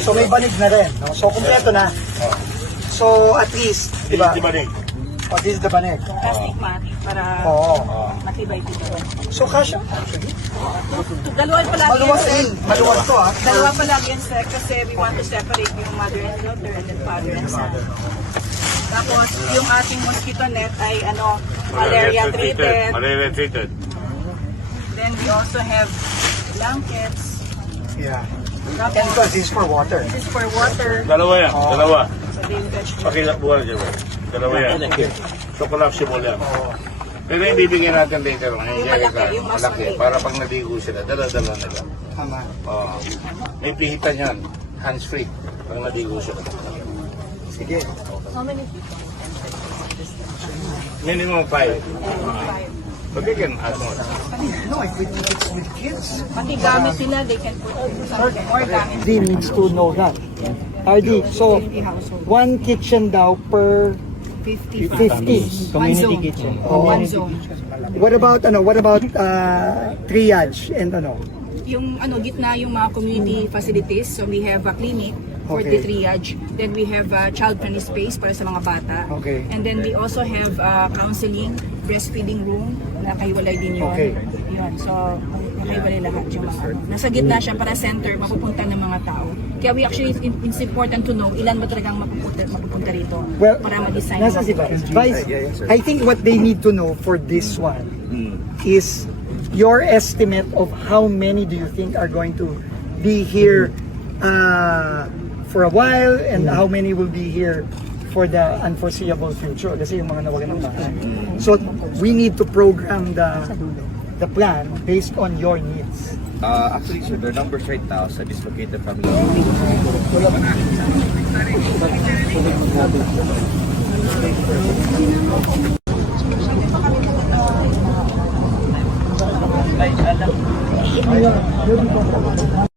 So may banig na rin. No? So kumpleto na. So at least, di ba? Di ba rin? Oh, this is the banig. Plastic mat para Oo. matibay-tibay. So kasha, actually. Dalawa palagi. Maluwas din. Maluwas to ha. Dalawa palagi yan sir kasi we want to separate yung mother and daughter and then father and son. Tapos yung ating mosquito net ay malaria treated. Malaria treated. Then we also have blankets. Yeah. Tapos And this is for water. this is for water. Dalawa yan, dalawa. So they fetch Pakilabuhan dyan. Dalawa yan. So collapsible yan. Pero yung bibigyan natin later, Yung malaki, yung mas malaki. malaki. Para pag naligo sila, dala-dala nila. Tama. May pihitan yan. Hands-free. Pag naligo sila. Sige. How many people? Minimum 5. But they can add more. No, I think it's with kids. Pati gamit nila, they can put something more gamit. RD needs to know that. RD, so one kitchen daw per 50. Community kitchen. One zone. What about triage and Yung gitna yung mga community facilities. So we have a clinic for Okay. the triage. Then we have a child-friendly space para sa mga bata. Okay. And then we also have counseling, breastfeeding room, nakahiwalay din yun. Okay. Yun. So, nakahiwalay lahat yung mga nasa gitna siya para center, mapupunta ng mga tao. Kaya we actually, it's important to know ilan ba talagang mapupunta rito Well, para ma-design. nasa si Vice. Vice, I think what they need to know for this one is your estimate of how many do you think are going to be here for a while and how many will be here for the unforeseeable future kasi yung mga nawagan ng bahay. So we need to program the plan based on your needs. Actually, sir, their numbers right now sa dislocated family.